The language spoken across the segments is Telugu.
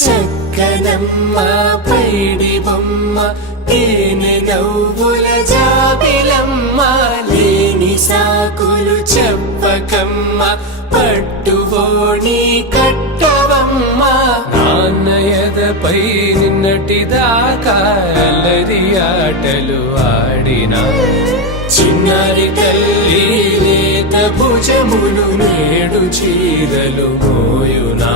చక్కనమ్మ పైడి బొమ్మ తేనె నవ్వుల జాబిలమ్మ లేని సాకులు చెప్పకమ్మ పట్టువోణి కట్టవమ్మ నాన్నయదపై నిన్నటిదాకా అల్లరి ఆటలు ఆడినా చిన్నారి తల్లి లేత భుజములు నేడు చీరలు మోయునా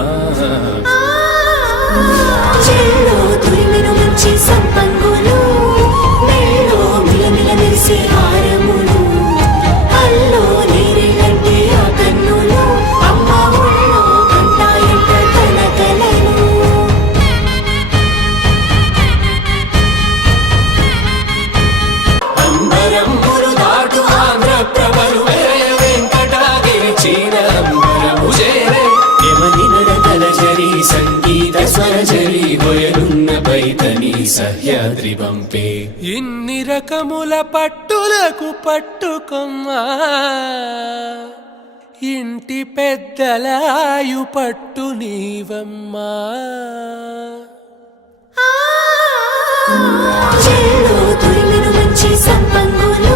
చెల్లో తురిమిన మంచి సంపంగులు మెల్లో మిలమిల మెరిసే హారములు అల్లో నీరిలంటే ఆ కన్నులు అమ్మ ఒళ్ళో కంటాయంట కలకలను అంబరములు దాటు ఆంధ్ర ప్రభలు వెంకటాగిరి చీర అంబరము చేరే యమని నడకల జరి సంగీత స్వర జరి గొయలున్న పైతని సహ్యాద్రి పంపే ఇన్ని రకముల పట్టులకు పట్టుకొమ్మా ఇంటి పెద్దలాయు పట్టు నీవమ్మా చెల్లో తురిమిన మంచి సంపంగులు